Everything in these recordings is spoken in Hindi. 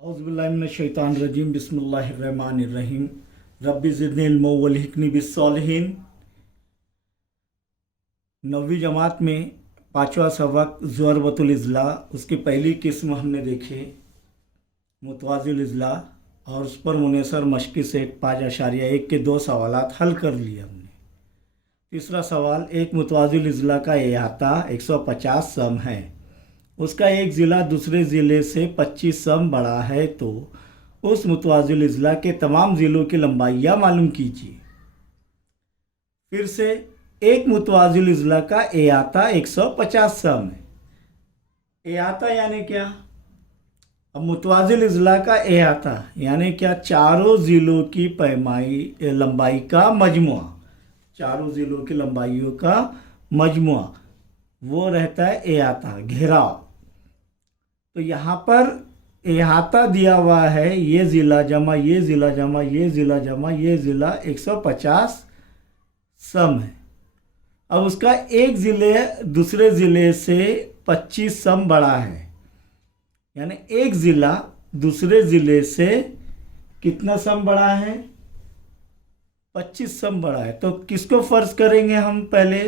औज़ुबिल्लाहिमिनश्शैतानिर्रजीम बिस्मिल्लाहिर्रहमानिर्रहीम रब्बि ज़िदनी इल्मा वल्हिक़नी बिस्सॉलिहीन। नवीं जमात में पांचवा सबक ज़ुअरबतुल इज़ला, उसकी पहली किस्म हमने देखी मुतवाज़िल इज़ला और उस पर मुनसर मश्की से 5.1 के 2 सवालात हल कर लिए हमने। तीसरा सवाल, एक मुतवाज़िल इज़ला का अहाता 150 सम है, उसका एक ज़िला दूसरे ज़िले से 25 सम बड़ा है, तो उस मुतवाज़िल इज़ला के तमाम ज़िलों की लंबाइयाँ मालूम कीजिए। फिर से, एक मुतवाज़िल इज़ला का अहाता 150 सम है। अहाता यानी क्या? अब मुतवाज़िल इज़ला का अहाता यानी क्या? चारों ज़िलों की लंबाई का मजमुआ, चारों ज़िलों की लंबाइयों का मजमुआ वो रहता है अहाता, घेराव। तो यहाँ पर अहाता दिया हुआ है ये ज़िला जमा ये ज़िला जमा ये ज़िला जमा ये ज़िला 150 सम है। अब उसका एक ज़िले दूसरे ज़िले से 25 सम बड़ा है, यानी एक ज़िला दूसरे ज़िले से कितना सम बड़ा है? 25 सम बड़ा है। तो किसको फ़र्ज करेंगे हम पहले,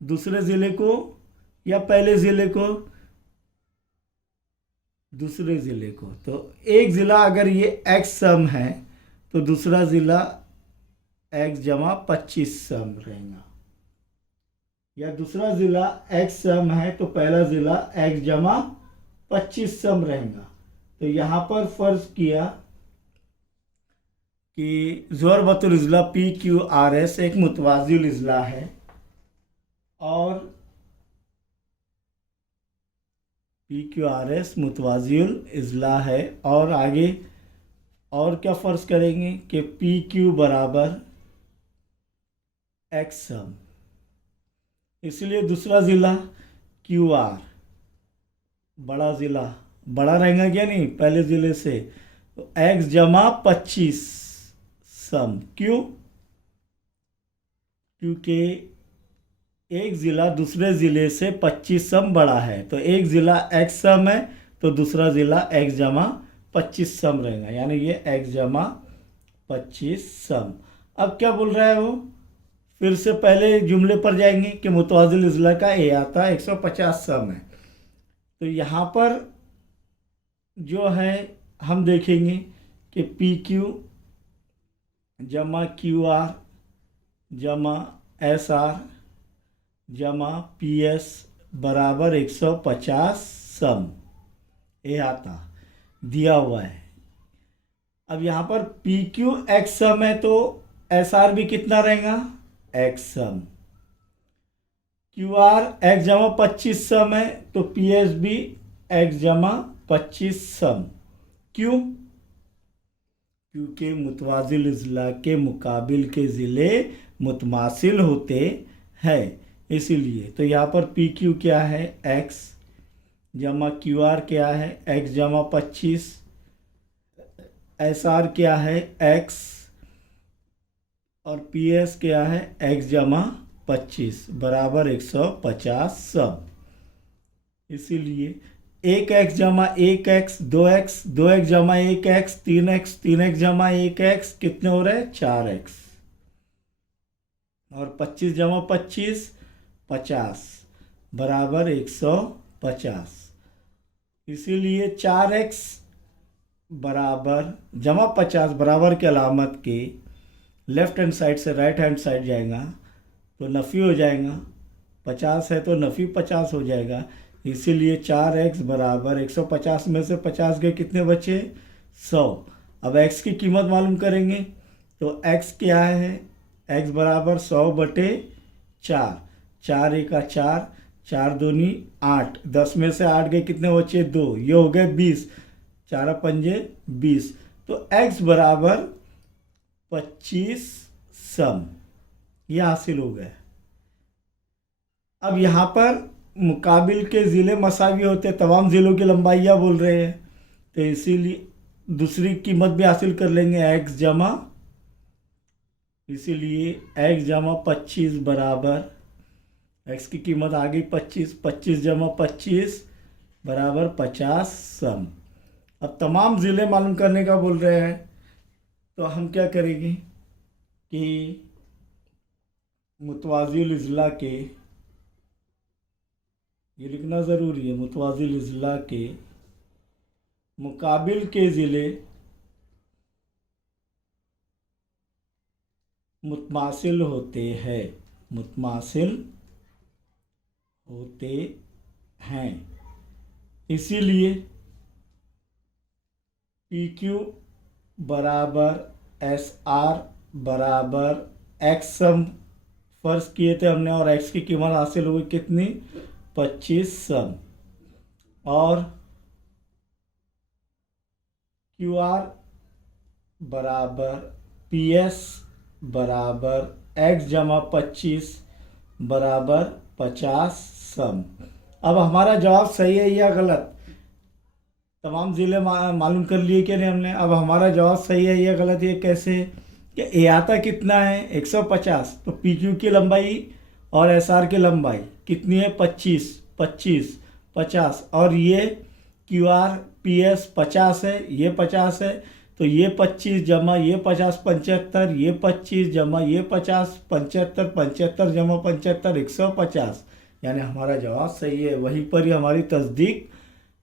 दूसरे ज़िले को या पहले ज़िले को? दूसरे ज़िले को। तो एक ज़िला अगर ये x सम है तो दूसरा ज़िला x जमा 25 सम रहेगा, या दूसरा ज़िला x सम है तो पहला ज़िला x जमा 25 सम रहेगा। तो यहाँ पर फ़र्ज किया कि ज़ुअरबतुल इज़ला PQRS एक मुतवाज़िल इज़ला है और PQRS मुतवाज़िल इज़ला है, और आगे और क्या फ़र्ज करेंगे कि PQ बराबर x सम, इसलिए दूसरा ज़िला QR बड़ा ज़िला बड़ा रहेगा क्या नहीं पहले ज़िले से, तो x जमा 25 सम। क्यों? क्योंकि एक ज़िला दूसरे ज़िले से 25 सम बड़ा है, तो एक ज़िला x सम है तो दूसरा ज़िला x जमा 25 सम रहेगा, यानी ये x जमा 25 सम। अब क्या बोल रहा है वो? फिर से पहले जुमले पर जाएंगे कि मुतवाज़िल इज़ला का अहाता 150 सम है। तो यहाँ पर जो है हम देखेंगे कि PQ जमा QR जमा SR जमा PS बराबर 150 सम अहाता दिया हुआ है। अब यहाँ पर PQ x सम है तो SR भी कितना रहेगा? x सम। QR x जमा 25 सम है तो PS भी x जमा 25 सम। क्यों? क्योंकि मुतवाज़िल इज़ला के मुकाबिल के ज़िले मुतमासिल होते हैं, इसीलिए। तो यहाँ पर PQ क्या है? x जमा QR क्या है? x जमा 25, SR क्या है? x, और PS क्या है? x जमा 25 बराबर 150 सम। इसीलिए 1x जमा 1x 2x, 2x जमा 1x 3x, 3x जमा 1x कितने हो रहे हैं? 4x, और 25 जमा 25 50 बराबर 150। इसीलिए 4x बराबर जमा 50 बराबर के अलामत के लेफ्ट हैंड साइड से राइट हैंड साइड जाएगा तो नफ़ी हो जाएगा, 50 है तो नफ़ी 50 हो जाएगा। इसीलिए 4x बराबर 150 में से 50 गए, कितने बचे? 100। अब x की कीमत मालूम करेंगे तो x क्या है? x बराबर 100 बटे 4, 4 एका 4, 4 दूनी 8, 10 में से 8 गए, कितने बचे? 2, ये हो गए 20, 4 पंजे 20। तो x बराबर 25 सम, ये हासिल हो गया। अब यहाँ पर मुकाबिल के ज़िले मसावी होते, तमाम ज़िलों की लंबाइयाँ बोल रहे हैं, तो इसीलिए दूसरी कीमत भी हासिल कर लेंगे x जमा, इसीलिए x जमा 25 बराबर x की कीमत आ गई 25, 25 जमा 25 बराबर 50 सम। अब तमाम ज़िले मालूम करने का बोल रहे हैं, तो हम क्या करेंगे कि मुतवाज़िल अज़ला के, ये लिखना ज़रूरी है, मुतवाज़िल अज़ला के मुकाबिल के ज़िले मुतमासिल होते हैं, मुतमासिल होते हैं। इसीलिए पी क्यू बराबर एस आर बराबर एक्स सम फर्ज किए थे हमने, और एक्स की कीमत हासिल हुई कितनी, 25 सम। और क्यू आर बराबर पी एस बराबर एक्स जमा 25 बराबर 50 सम। अब हमारा जवाब सही है या गलत, तमाम ज़िले मालूम कर लिए कि नहीं हमने। अब हमारा जवाब सही है या गलत, ये कैसे कि एहाता कितना है 150, तो पी क्यू की लंबाई और एस आर की लंबाई कितनी है 25, 25, 50, और ये क्यू आर पी एस 50 है, ये 50 है, तो ये 25 जमा ये 50 75, ये 25 जमा ये 50 75, 75 जमा 75 150, यानी हमारा जवाब सही है। वहीं पर ही हमारी तस्दीक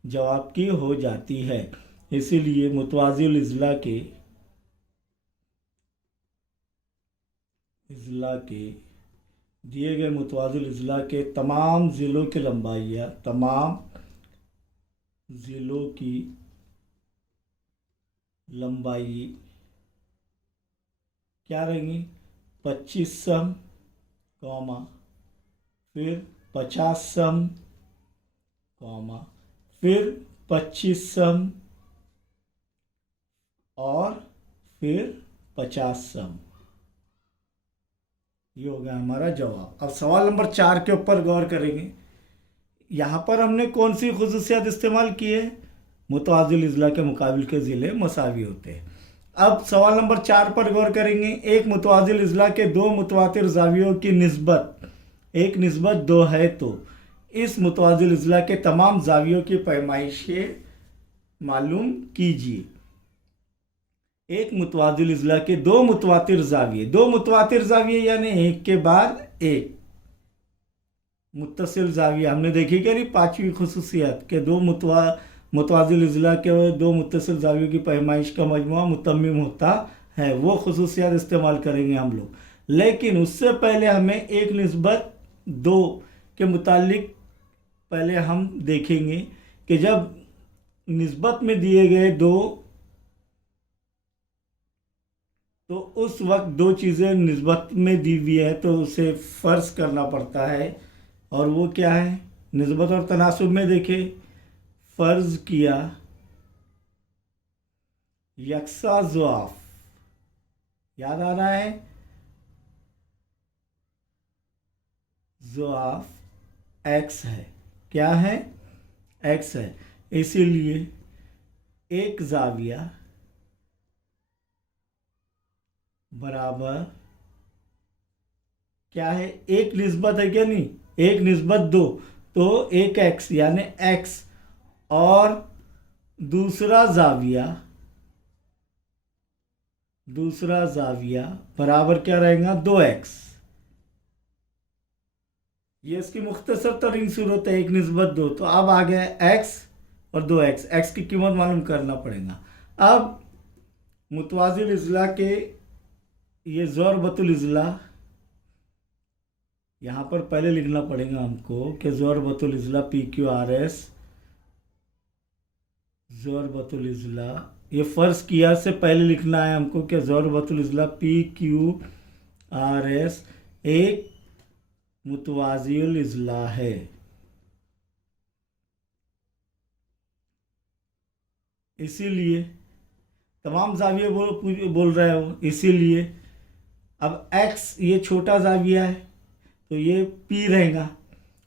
जवाब की हो जाती है। इसीलिए मुतवाज़िल अज़ला के दिए गए मुतवाज़िल अज़ला के तमाम ज़िलों की लंबाइयाँ, तमाम ज़िलों की लंबाई क्या रहेंगी, 25 सम, कॉमा फिर 50 सम, कॉमा फिर 25 सम, और फिर 50 सम। ये हो गया हमारा जवाब। अब सवाल नंबर 4 के ऊपर गौर करेंगे। यहाँ पर हमने कौन सी खुसूसियात इस्तेमाल की है, मुतवाज़िल अज़ला के मुकाबिल के ज़िले मसावी होते हैं। अब सवाल नंबर 4 पर गौर करेंगे। एक मुतवाज़िल अज़ला के दो मुतवातिर ज़ावियों की निस्बत 1:2 है, तो इस मुतवाज़िल अज़ला के तमाम ज़ावियों की पैमाइशें मालूम कीजिए। एक मुतवाज़िल अज़ला के दो मुतवातिर ज़ाविये यानी एक के बाद एक, मुत्तसिल ज़ाविया हमने देखी क्या नहीं, 5वीं खुसूसियत के दो मुतवाज़िल अज़ला के दो मुत्तसिल ज़ावियों की पैमाइश का मजमुआ मुतम्मिम होता है, वो खुसूसियत इस्तेमाल करेंगे हम लोग। लेकिन उससे पहले हमें 1:2 के मुतालिक पहले हम देखेंगे कि जब निस्बत में दिए गए दो, तो उस वक्त दो चीज़ें निस्बत में दी हुई है तो उसे फ़र्ज करना पड़ता है, और वो क्या है, निस्बत और तनासुब में देखें, फ़र्ज किया यकसा ज़ुआफ, याद आ रहा है, ज़ुआफ एक्स है, क्या है, एक्स है। इसीलिए एक ज़ाविया बराबर क्या है, एक निस्बत है क्या नहीं, 1:2, तो एक एक्स यानी एक्स, और दूसरा ज़ाविया बराबर क्या रहेगा, 2x। ये इसकी मुख्तसर तरीन सूरत है, 1:2। तो अब आ गया x और 2x, x की कीमत मालूम करना पड़ेगा। अब मुतवाज़िल अज़ला के ये ज़रबतुल अज़ला, यहाँ पर पहले लिखना पड़ेगा हमको कि ज़रबतुल अज़ला PQRS, ज़रबतुल अज़ला, ये फ़र्ज किया से पहले लिखना है हमको कि ज़रबतुल अज़ला PQRS एक मुतवाज़िल अज़ला है। इसीलिए तमाम ज़ाविये बोल रहे हो, इसीलिए अब x ये छोटा ज़ाविया है तो ये p रहेगा,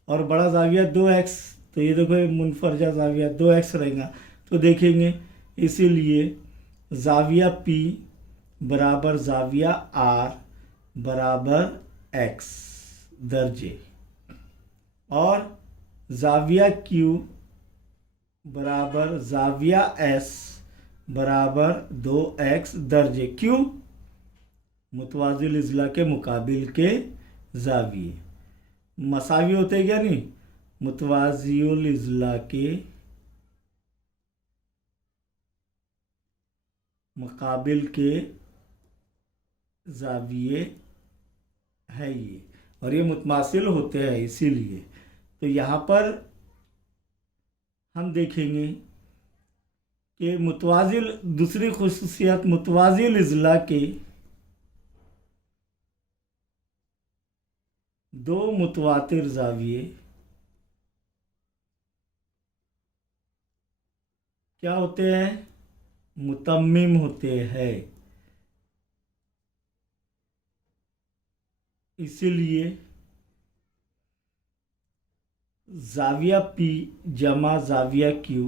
और बड़ा ज़ाविया 2x, तो ये देखो ये मुनफरजा ज़ाविया 2x रहेगा। तो देखेंगे, इसीलिए ज़ाविया p बराबर ज़ाविया r बराबर x दर्जे, और ज़ाविया q बराबर जाविया एस बराबर 2x दर्जे। क्यों? मुतवाजिल इजला के मुकाबिल के जाविये मसावी होते हैं क्या? नहीं, मुतवाजिल इजला के मुकाबिल के जाविये है ये, और ये मुतमासिल होते हैं इसीलिए। तो यहाँ पर हम देखेंगे कि मुतवाजिल, दूसरी खुसूसियत, मुतवाजिल इजला के दो मुतवातिर जाविये क्या होते हैं? मुतम्मिम होते हैं। इसीलिए जाविया पी जमा जाविया क्यू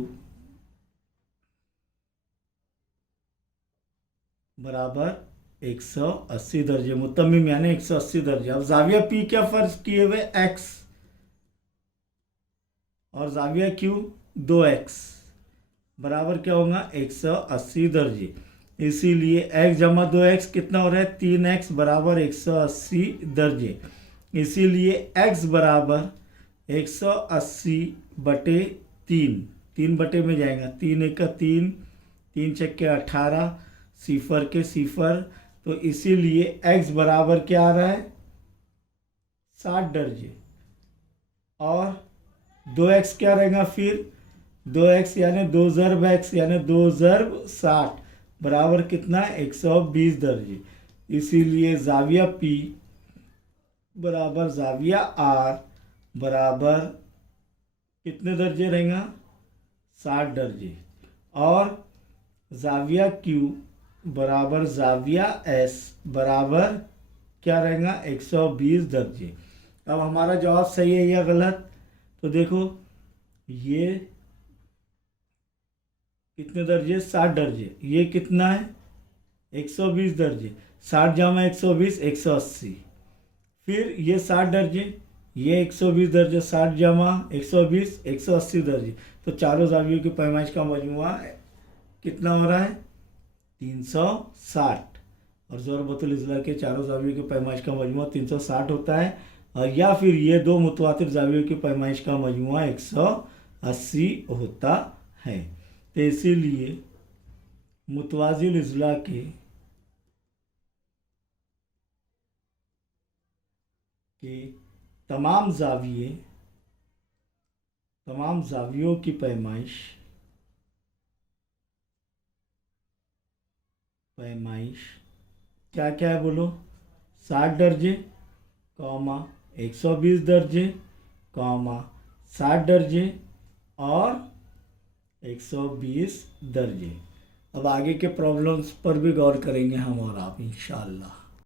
बराबर 180 दर्जे। मुतम्मिम यानी 180 दर्जे। अब जाविया पी क्या फर्ज किए हुए? x, और जाविया क्यू 2x बराबर क्या होगा? 180 दर्जे। इसीलिए x जमा 2x कितना हो रहा है? 3x बराबर 180 दर्जे। इसीलिए x बराबर 180 बटे 3, 3 बटे में जाएगा, 3 एक का 3, 3 छक्के 18, सिफर के सिफर। तो इसीलिए x बराबर क्या आ रहा है? 60 दर्जे। और 2x क्या रहेगा फिर? 2x यानी 2 ज़रब x यानी 2 ज़रब 60 बराबर कितना? 120 दर्जे। इसीलिए जाविया P बराबर जाविया R बराबर कितने दर्जे रहेगा? 60 दर्जे। और जाविया Q बराबर जाविया S बराबर क्या रहेगा? 120 दर्जे। अब हमारा जवाब सही है या गलत? तो देखो, ये कितने दर्जे? 60 दर्जे। ये कितना है? 120 दर्जे। 60 जमा 120 180। फिर ये 60 दर्जे, ये 120 दर्जे, 60 जमा 120 180 दर्जे। तो चारों जावियों की पैमाइश का मजमुआ कितना हो रहा है? 360। और ज़रबतुल इज़ला के चारों जावियों की पैमाइश का मजमुआ 360 होता है। और या फिर ये दो मुतवातिर जावियों की पैमाइश का मजमुआ 180 होता है। तो इसीलिए मुतवाजिल इज़ला के तमाम जावियों की पैमाइश क्या क्या है बोलो? 60 दर्जे, 120 दर्जे, 60 दर्जे और 120 दर्जे। अब आगे के प्रॉब्लम्स पर भी गौर करेंगे हम और आप इंशाअल्लाह।